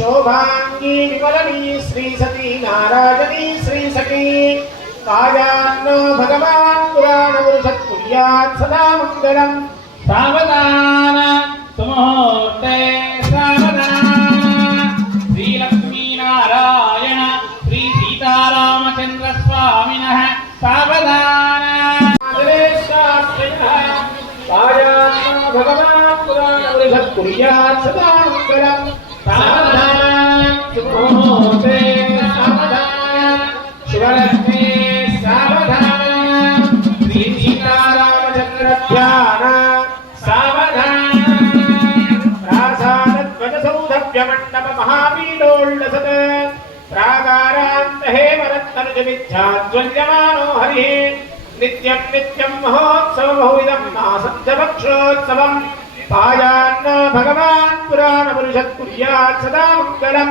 శోభాంగీ విమలని శ్రీ సతీ నారాయణీ శ్రీ సతీ. కాయాన్నో భగవాన్ పురాణ వృషత్తుల్యాత్ సదా మంగళం. సావధాన తుమోర్తే సావధాన. శ్రీ భగవాన్ పురాణ వృషత్తుల్యాత్ సదా మంగళం. సావధాన విద్యాజ్వల్యమానో హరి నిత్యం నిత్యం మహోత్సవ బహువిధం మాసంజభక్షోత్సవం పాయాన్న భగవాన్ పురాణ పురుషత్ కుర్యాత్ సదా మంగళం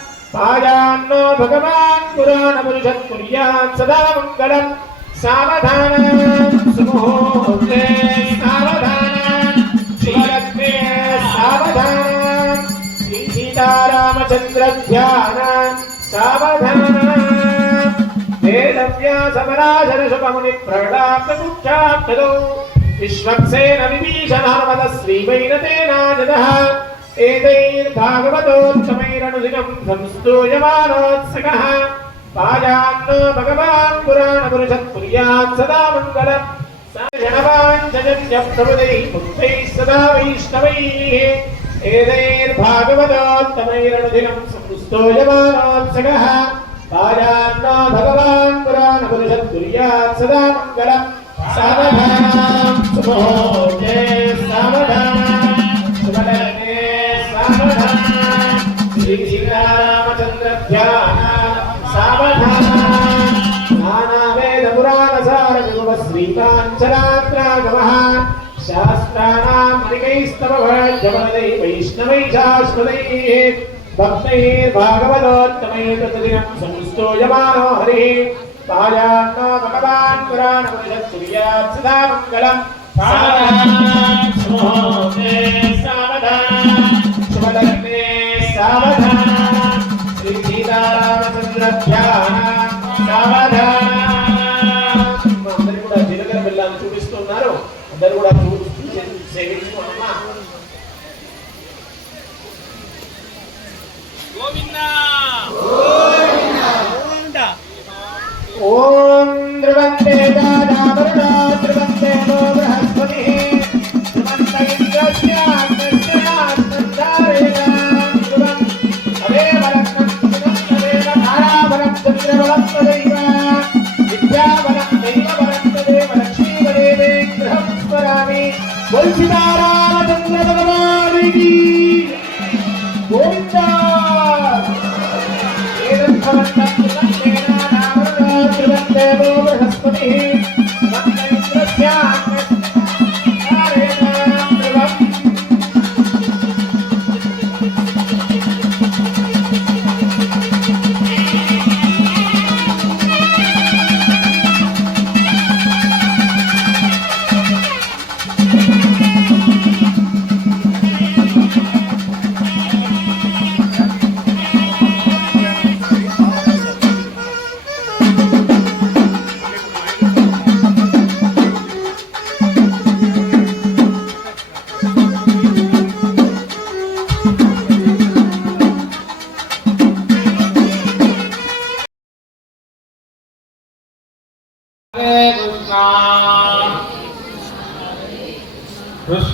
पायान्नो भगवान् पुराणपुरुषत्कुर्यात् सदा मङ्गलम् सावधान सुमुहूर्ते सावधान शिवलग्ने सावधान श्री सीतारामचन्द्र ध्यान सावधान वेदव्यासपराशरशुभमुनिप्रणाप्तमुख्याप्तदौ विश्वक्सेन विभीषणामद श्रीवैरतेनाजदः एतैर्भागवतोत्तमैरनुदिनं संस्तूयमानोत्सकः पायान्न भगवान् पुराणपुरुषत्कुर्यात् सदा मङ्गलम् जनवाञ्चजन्यप्रभुदैः मुक्तैः सदा वैष्णवैः एतैर्भागवतोत्तमैरनुदिनं संस्तूयमानोत्सकः पायान्न भगवान् पुराणपुरुषत्कुर्यात् सदा मङ्गलम् सावधानं सुमुहूर्ते नानावेदपुराणसारगुरुव श्रीकाञ्चरात्रागमः शास्त्राणाम् अनिकैस्तवभाग्यवरदै वैष्णवै शाश्वतैः भक्तैर्भागवतोत्तमैः तत्दिनं संस्तूयमानो हरिः पायान्नो भगवान् पुराणपरिषत्कुर्यात् सदा मङ्गलम् सावधान मुहूर्ते सावधान చూపిస్తున్నారు అందరు కూడా సేవించుకోమ్మా ఓం ధ్రువంతే దాదావరుణో ధ్రువంతే బోల్ సీతారామచంద్ర భగవానికి గోవిందా దేవో బృహస్పతి राधे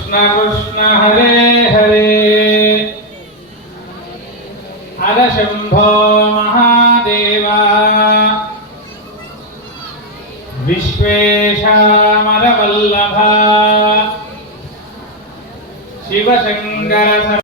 कृष्ण कृष्ण हरे हरे हर शम्भो महादेवा विश्वेशामरवल्लभा शिवशङ्कर